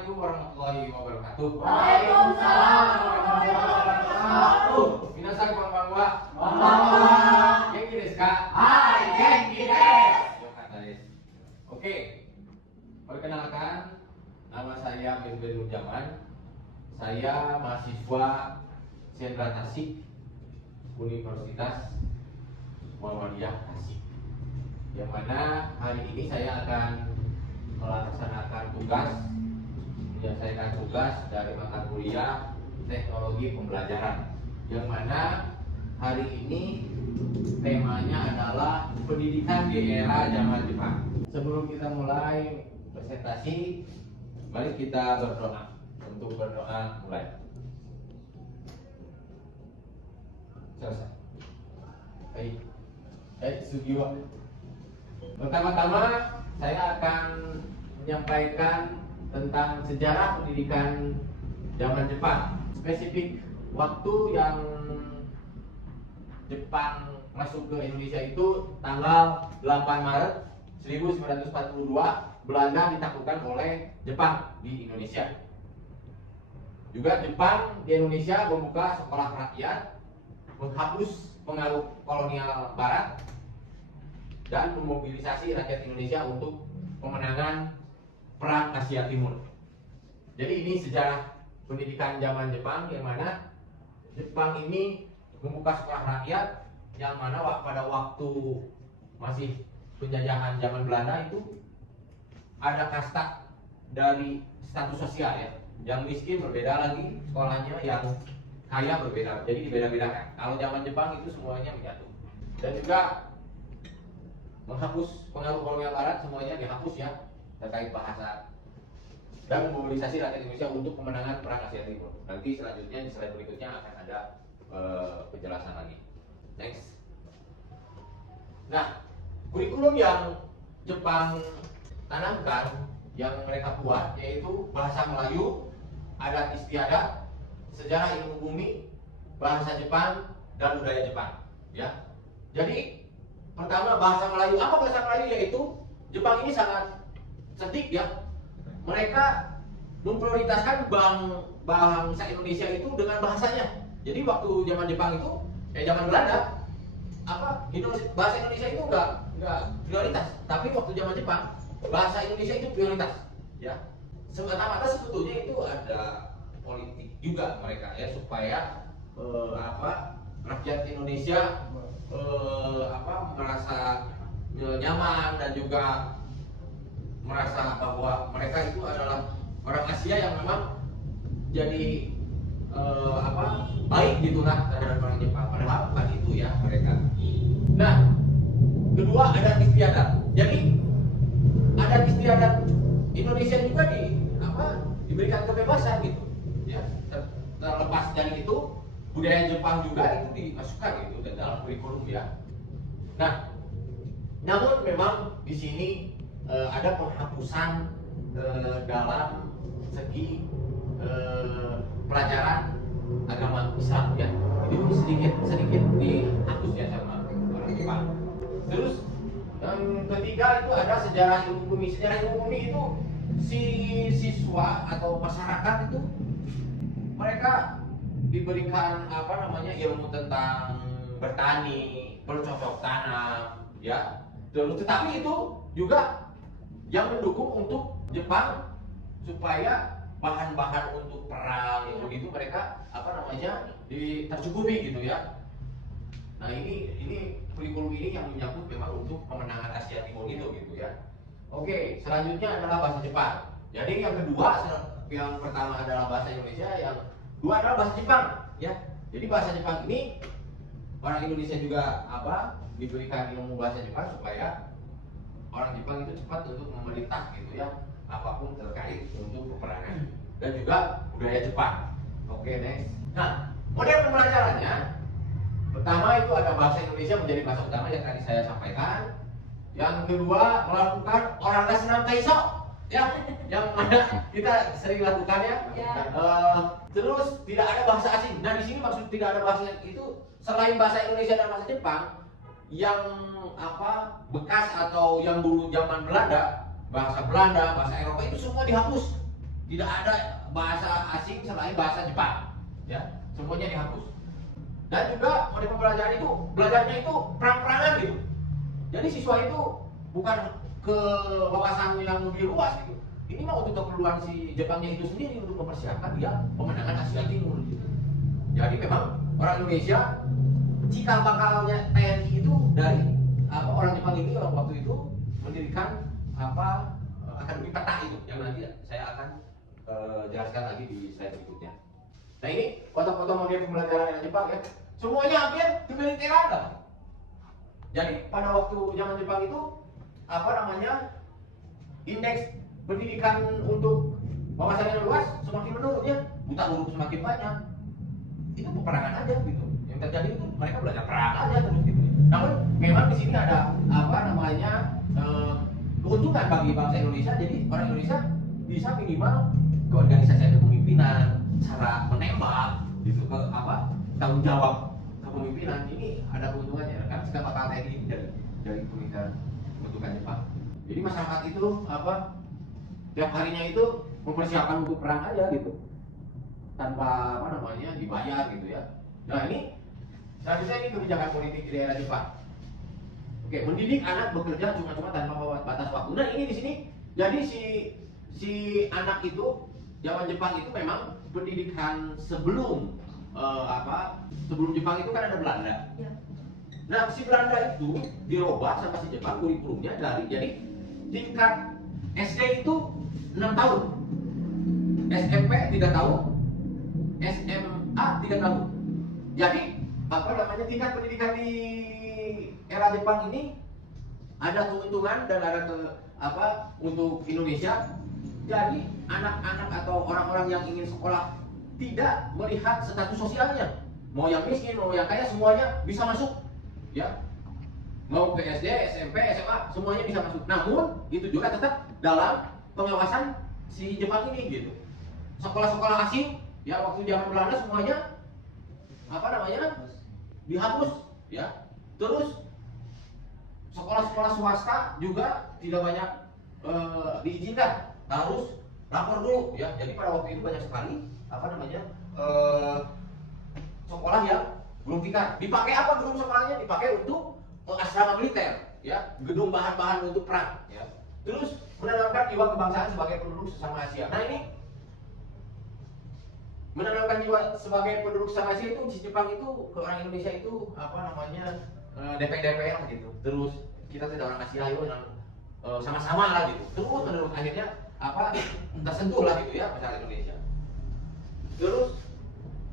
Assalamualaikum warahmatullahi wabarakatuh. Waalaikumsalam warahmatullahi wabarakatuh. Minasan konbanwa. Konbanwa. Genki desu ka? Hai, genki desu. Yokata desu. Oke. Perkenalkan, nama saya Benben Nurjaman. Saya mahasiswa Sentra Tasik Universitas Muhammadiyah Tasik. Yang mana hari ini saya akan melaksanakan menyelesaikan tugas dari mata kuliah teknologi pembelajaran, yang mana hari ini temanya adalah pendidikan di era zaman Jepang. Sebelum kita mulai presentasi, mari kita berdoa. Untuk berdoa mulai. Selesai. Baik, Sugiwa. Pertama-tama saya akan menyampaikan tentang sejarah pendidikan zaman Jepang. Spesifik waktu yang Jepang masuk ke Indonesia itu tanggal 8 Maret 1942, Belanda ditaklukkan oleh Jepang di Indonesia. Juga Jepang di Indonesia membuka sekolah rakyat, menghapus pengaruh kolonial Barat, dan memobilisasi rakyat Indonesia untuk pemenangan Perang Asia Timur. Jadi ini sejarah pendidikan zaman Jepang, yang mana Jepang ini membuka sekolah rakyat, yang mana pada waktu masih penjajahan zaman Belanda itu ada kasta dari status sosial ya. Yang miskin berbeda lagi sekolahnya, yang kaya berbeda. Jadi dibeda-bedakan. Kalau zaman Jepang itu semuanya menyatu. Dan juga menghapus pengaruh kolonial Barat, semuanya dihapus ya, terkait bahasa, dan memobilisasi rakyat Indonesia untuk kemenangan Perang Asia Timur. Nanti selanjutnya di slide berikutnya akan ada penjelasan lagi. Next. Nah, kurikulum yang Jepang tanamkan, yang mereka buat, yaitu bahasa Melayu, adat istiadat, sejarah ilmu bumi, bahasa Jepang, dan budaya Jepang. Ya. Jadi pertama, bahasa Melayu. Apa bahasa Melayu? Yaitu Jepang ini sangat cerdik ya. Mereka memprioritaskan bangsa Indonesia itu dengan bahasanya. Jadi waktu zaman Jepang itu, zaman Belanda, bahasa Indonesia itu enggak prioritas. Tapi waktu zaman Jepang, bahasa Indonesia itu prioritas. Ya. Semata-mata sebetulnya itu ada politik juga mereka ya, supaya rakyat Indonesia merasa nyaman, dan juga merasa bahwa mereka itu adalah orang Asia yang memang jadi baik gitu lah terhadap orang Jepang. Padahal bukan itu ya mereka. Nah, kedua, adat istiadat. Jadi adat istiadat Indonesia juga diberikan kebebasan gitu ya. Terlepas dari itu, budaya Jepang juga itu dimasukkan gitu dalam kurikulum ya. Nah, namun memang di sini ada penghapusan dalam segi pelajaran agama Islam ya. Itu sedikit dihapus ya sama orang Jepang. Terus yang ketiga itu ada sejarah ilmu bumi. Sejarah ilmu bumi itu si siswa atau masyarakat itu mereka diberikan ilmu tentang bertani, bercocok tanam, ya. Tetapi itu juga yang mendukung untuk Jepang supaya bahan-bahan untuk perang itu mereka tercukupi gitu ya. Nah ini kurikulum ini yang menyangkut memang untuk pemenangan Asia Timur gitu ya. Oke, selanjutnya adalah bahasa Jepang. Jadi yang kedua, yang pertama adalah bahasa Indonesia, yang kedua adalah bahasa Jepang ya. Jadi bahasa Jepang ini orang Indonesia juga diberikan ilmu bahasa Jepang supaya orang Jepang itu cepat untuk memerintah gitu ya, apapun terkait untuk peperangan, dan juga budaya Jepang. Oke, next. Nah, model pembelajarannya pertama itu ada bahasa Indonesia menjadi bahasa utama yang tadi saya sampaikan. Yang kedua, melakukan oranga senam Taiso ya, yang mana kita sering lakukan ya. Terus tidak ada bahasa asing. Nah, di sini maksud tidak ada bahasa itu selain bahasa Indonesia dan bahasa Jepang, yang bekas atau yang dulu zaman Belanda, bahasa Belanda, bahasa Eropa itu semua dihapus. tidak ada bahasa asing selain bahasa Jepang, ya, semuanya dihapus. Dan juga model pembelajaran itu belajarnya itu perang-perangan gitu. Jadi siswa itu bukan ke wawasan yang lebih luas gitu. Ini mah untuk keperluan si Jepangnya itu sendiri untuk mempersiapkan dia pemenangan Asia Timur gitu. Jadi memang orang Indonesia cikal bakalnya TNI itu dari orang Jepang ini waktu itu mendirikan akademi peta itu yang nanti saya akan jelaskan lagi di slide berikutnya. Nah ini foto-foto model pembelajaran yang Jepang ya, semuanya hampir kemiliteran lah. Jadi pada waktu zaman Jepang itu indeks pendidikan untuk wawasan yang luas semakin menurun ya, buta huruf semakin banyak. Itu peperangan aja gitu. Yang terjadi itu mereka belajar perang aja terus gitu. Namun memang di sini ada keuntungan bagi bangsa Indonesia. Jadi orang Indonesia bisa minimal ke organisasi kepemimpinan, cara menembak gitu, ke tanggung jawab kepemimpinan. Ini ada keuntungannya kan, sikap bakal TNI dari pemerintahan bentukan Jepang. Jadi masyarakat itu tiap harinya itu mempersiapkan untuk perang aja gitu, tanpa dibayar gitu ya. Nah ini selanjutnya ini kebijakan politik di daerah Jepang. Oke, mendidik anak bekerja cuma-cuma tanpa batas waktu. Nah ini di sini jadi si anak itu zaman Jepang itu memang pendidikan sebelum sebelum Jepang itu kan ada Belanda. Ya. Nah si Belanda itu dirubah sama si Jepang kurikulumnya dari jadi tingkat SD itu 6 tahun, SMP 3 tahun, SMA 3 tahun. Jadi tingkat pendidikan di era Jepang ini ada keuntungan dan ada untuk Indonesia. Jadi anak-anak atau orang-orang yang ingin sekolah tidak melihat status sosialnya, mau yang miskin mau yang kaya semuanya bisa masuk, ya, mau ke SD, SMP, SMA semuanya bisa masuk. Namun itu juga tetap dalam pengawasan si Jepang ini gitu. Sekolah-sekolah asing ya waktu zaman Belanda semuanya dihapus ya. Terus sekolah-sekolah swasta juga tidak banyak diizinkan, harus lapor dulu ya. Jadi pada waktu itu banyak sekali sekolah yang belum tingkat. Dipakai apa gedung sekolahnya? Dipakai untuk asrama militer ya, gedung bahan-bahan untuk perang ya. Terus menanamkan jiwa kebangsaan sebagai penduduk sesama Asia. Nah ini menanamkan jiwa sebagai penduduk sesama Asia itu di Jepang itu ke orang Indonesia itu DPR gitu. Terus kita tidak orang Asia yuk yang sama-sama lah gitu. Terus menurut akhirnya tersentuh lah gitu ya masyarakat Indonesia. Terus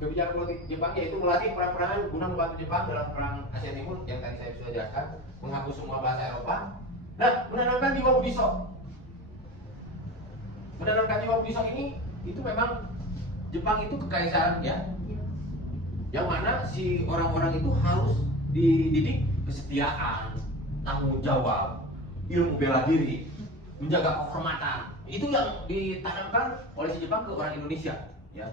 kebijakan politik Jepang yaitu melatih perang-perangan guna membantu Jepang dalam perang Asia Timur yang tadi saya sudah jelaskan, menghapus semua bahasa Eropa. Nah, menanamkan jiwa Budi Sok. Menanamkan jiwa Budi Sok ini itu memang Jepang itu kekaisaran ya, yang mana si orang-orang itu harus dididik kesetiaan, tanggung jawab, ilmu bela diri, menjaga kehormatan. Itu yang ditanamkan oleh si Jepang ke orang Indonesia ya.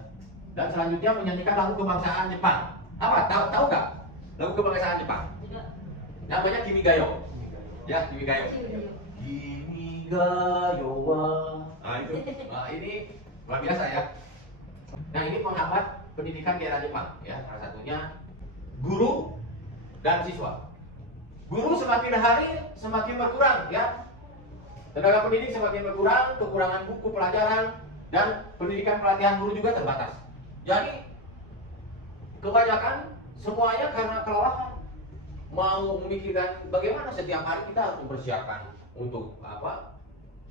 Dan selanjutnya menyanyikan lagu kebangsaan Jepang. Apa? Tahu nggak? Lagu kebangsaan Jepang? Tidak. Namanya Kimi Gayo. Ya, Kimi Gayo. Kimi Gayo wa. Nah itu. Nah ini luar biasa ya. Nah ini penghambat pendidikan di era Jepang ya. Salah satunya guru dan siswa. Guru semakin hari semakin berkurang ya. Tenaga pendidik semakin berkurang, kekurangan buku pelajaran dan pendidikan pelatihan guru juga terbatas. Jadi kebanyakan semuanya karena kelelahan, mau memikirkan bagaimana setiap hari kita harus mempersiapkan untuk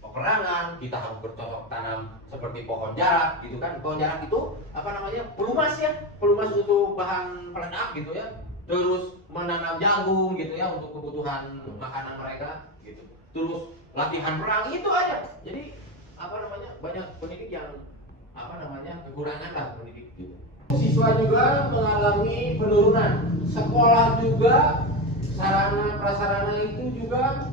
peperangan, kita harus bercocok tanam seperti pohon jarak gitu kan. Pohon jarak itu pelumas ya, pelumas untuk bahan peledak gitu ya. Terus menanam jagung gitu ya untuk kebutuhan makanan mereka gitu. Terus latihan perang itu aja. Jadi banyak pendidik yang kekurangan lah pendidik gitu. Siswa juga mengalami penurunan, sekolah juga sarana prasarana itu juga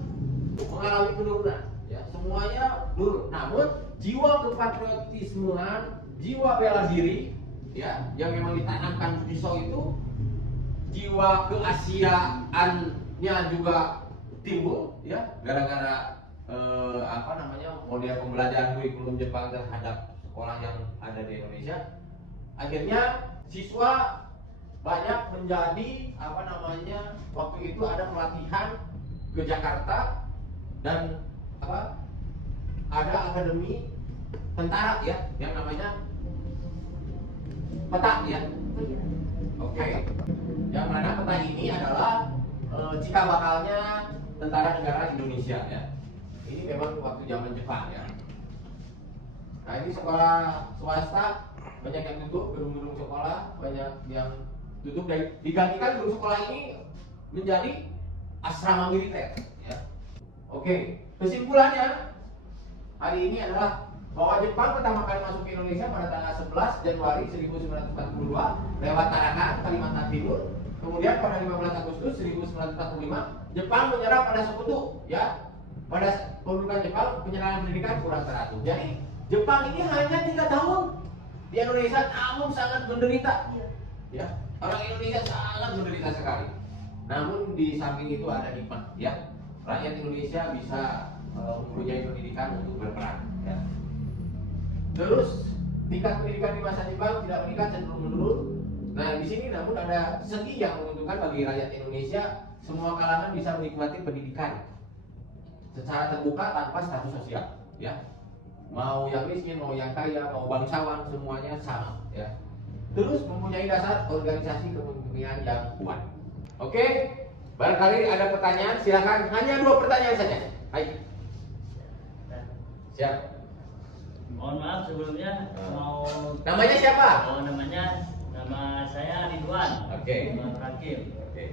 mengalami penurunan ya, semuanya menurun. Namun jiwa kepatriotismean, jiwa bela diri ya yang memang ditanamkan Budi Sok itu, jiwa keasiaannya juga timbul ya gara-gara model pembelajaran kurikulum Jepang terhadap sekolah yang ada di Indonesia. Akhirnya siswa banyak menjadi waktu itu ada pelatihan ke Jakarta dan ada akademi tentara ya yang namanya peta ya. Oke. Yang mana peta ini adalah cikal bakalnya tentara negara Indonesia ya. Ini memang waktu zaman Jepang ya. Nah ini sekolah swasta banyak yang tutup, gedung-gedung sekolah banyak yang tutup dan digantikan gedung sekolah ini menjadi asrama militer ya. Oke, kesimpulannya hari ini adalah bahwa Jepang pertama kali masuk ke Indonesia pada tanggal 11 Januari 1942 lewat Tarakan, Kalimantan Timur. Kemudian pada 15 Agustus 1945 Jepang menyerah pada Sekutu ya. Pada pendudukan Jepang penyerahan pendidikan kurang teratur. Jadi Jepang ini hanya 3 tahun di Indonesia namun sangat menderita ya. Orang Indonesia sangat menderita sekali. Namun di samping itu ada hikmah ya. Rakyat Indonesia bisa mempunyai pendidikan untuk berperan ya. Terus tingkat pendidikan di masa Jepang tidak meningkat, cenderung menurun. Nah di sini namun ada segi yang menguntungkan bagi rakyat Indonesia. Semua kalangan bisa menikmati pendidikan secara terbuka tanpa status sosial ya. Mau yang miskin, mau yang kaya, mau bangsawan, semuanya sama ya. Terus mempunyai dasar organisasi kepemimpinan yang kuat. Oke, barangkali ada pertanyaan, silakan. Hanya 2 pertanyaan saja. Baik. Siap. Mohon maaf sebelumnya mau. Namanya siapa? Nama saya Ridwan. Oke. Ridwan Hakim. Oke.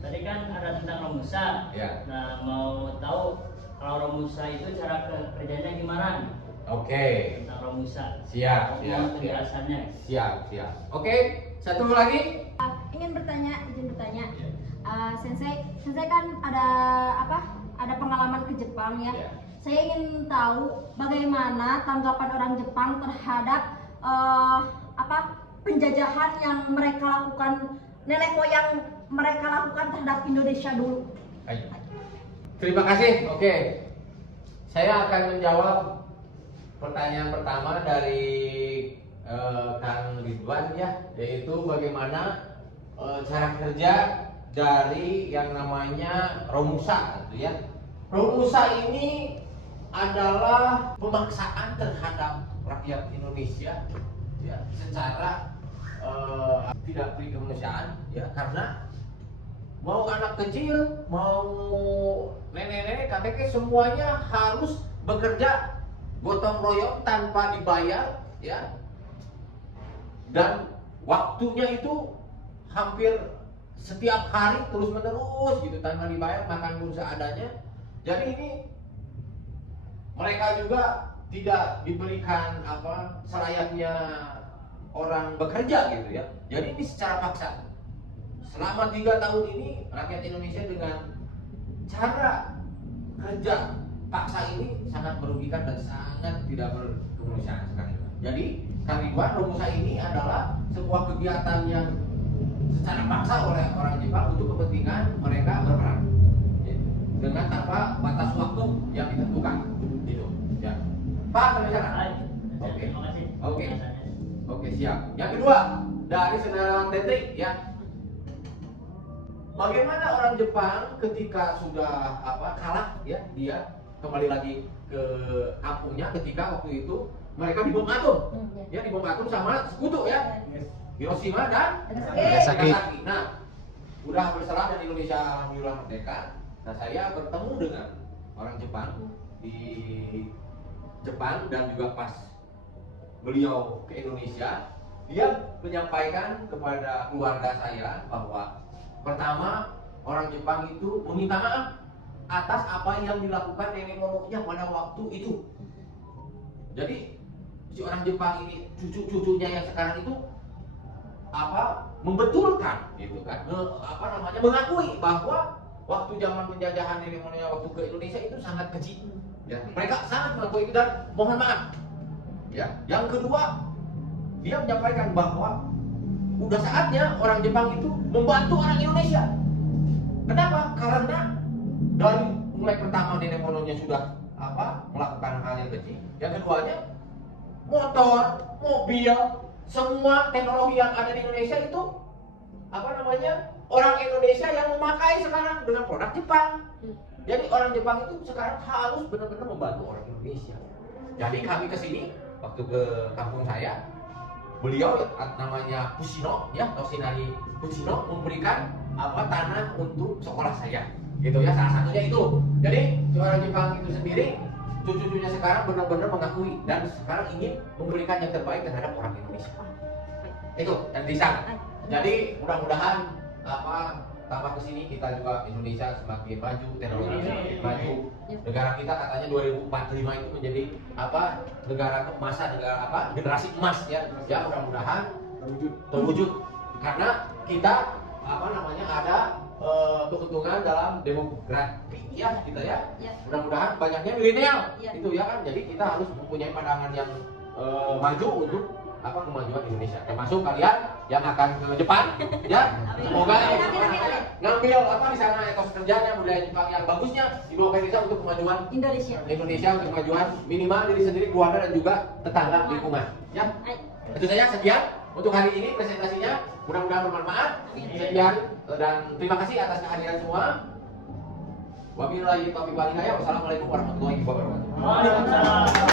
Tadi kan ada tentang Romusa. Ya. Nah, mau tahu kalau Romusa itu cara kerjanya gimana? Oke. Tentang Romusa. Siap. Mohon penjelasannya. Siap. Oke. Satu lagi. Izin bertanya. Sensei kan ada pengalaman ke Jepang ya. Ya. Saya ingin tahu bagaimana tanggapan orang Jepang terhadap penjajahan yang mereka lakukan, nenek moyang mereka lakukan terhadap Indonesia dulu. Baik. Terima kasih. Oke. Saya akan menjawab pertanyaan pertama dari Kang Ridwan ya, yaitu bagaimana cara kerja dari yang namanya Romusa gitu ya. Romusa ini adalah pemaksaan terhadap rakyat Indonesia ya, secara tidak beri kemanusiaan ya, karena mau anak kecil, mau nenek-nenek, kakek, semuanya harus bekerja gotong royong tanpa dibayar ya, dan waktunya itu hampir setiap hari terus menerus gitu tanpa dibayar, makan pun seadanya. Jadi ini mereka juga tidak diberikan selayaknya orang bekerja gitu ya. Jadi ini secara paksa. Selama 3 tahun ini rakyat Indonesia dengan cara kerja paksa ini sangat merugikan dan sangat tidak berkemanusiaan sekali. Jadi Kang Ridwan, Romusa ini adalah sebuah kegiatan yang secara paksa oleh orang Jepang untuk kepentingan mereka berperang dengan tanpa batas waktu yang ditentukan gitu ya. Pak, sampai sana. Oke. Terima kasih. Oke. penjelasannya. Oke, siap. Yang kedua dari saudara Tetrik ya. Bagaimana orang Jepang ketika sudah kalah ya, dia kembali lagi ke kampungnya ketika waktu itu mereka dibom atom. Ya, dibom atom sama sekutu ya. Hiroshima dan Nagasaki. Nagasaki. Nah, udah berselang dan Indonesia alhamdulillah merdeka. Nah, saya bertemu dengan orang Jepang di Jepang dan juga pas beliau ke Indonesia, dia menyampaikan kepada keluarga saya bahwa pertama, orang Jepang itu meminta maaf atas apa yang dilakukan nenek moyangnya pada waktu itu. Jadi si orang Jepang ini, cucu-cucunya yang sekarang itu membetulkan gitu kan, mengakui bahwa waktu zaman penjajahan nenek moyang waktu ke Indonesia itu sangat keji. Ya, mereka sangat mengakui itu dan mohon maaf. Ya, yang kedua, dia menyampaikan bahwa udah saatnya orang Jepang itu membantu orang Indonesia. Kenapa? Karena dari mulai pertama nenek moyangnya sudah melakukan hal yang keji. Yang keduanya, motor, mobil, semua teknologi yang ada di Indonesia itu orang Indonesia yang memakai sekarang dengan produk Jepang. Jadi orang Jepang itu sekarang harus benar-benar membantu orang Indonesia. Jadi kami ke sini waktu ke kampung saya, beliau namanya Kusino ya, Toshinari Kusino memberikan tanah untuk sekolah saya. Gitu ya, salah satunya itu. Jadi orang Jepang itu sendiri cucu-cucunya sekarang benar-benar mengakui dan sekarang ingin memberikan yang terbaik terhadap orang Indonesia. Itu yang di sana. Jadi mudah-mudahan tambah ke sini kita juga Indonesia semakin maju, teknologi semakin maju. Negara kita katanya 2045 itu menjadi negara keemasan, generasi emas ya. Ya mudah-mudahan terwujud karena kita ada keuntungan dalam demografi ya kita ya. Mudah-mudahan banyaknya milenial itu ya kan. Jadi kita harus mempunyai pandangan yang maju untuk kemajuan Indonesia. Termasuk kalian yang akan ke Jepang ya. Semoga ngambil di sana etos kerjanya, budaya Jepang yang bagusnya dibawa ke Indonesia untuk kemajuan Indonesia untuk kemajuan minimal diri sendiri, keluarga dan juga tetangga lingkungan. Ya. Itu saja sekian untuk hari ini presentasinya. Mudah-mudahan bermanfaat. Sekian dan terima kasih atas kehadiran semua. Wabillahi taufiq wal hidayah. Wassalamualaikum warahmatullahi wabarakatuh. Waalaikumsalam.